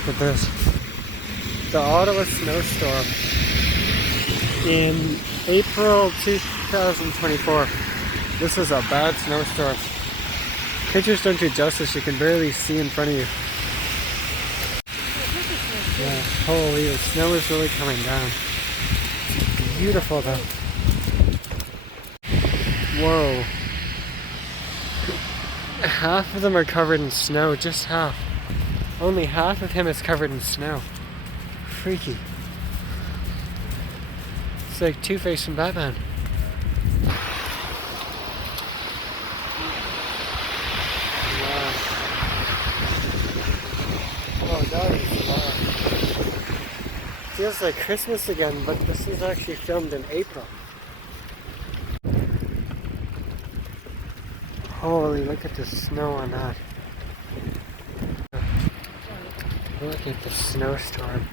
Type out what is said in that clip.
look at this. The Ottawa snowstorm in April 2024. This is a bad snowstorm. Pictures don't do justice, you can barely see in front of you. Yeah, holy, the snow is really coming down. It's beautiful though. Whoa. Half of them are covered in snow, just half. Only half of him is covered in snow. Freaky. It's like Two-Face from Batman. Wow. Oh, that is wow. Feels like Christmas again, but this is actually filmed in April. Holy, look at the snow on that. Look at the snowstorm.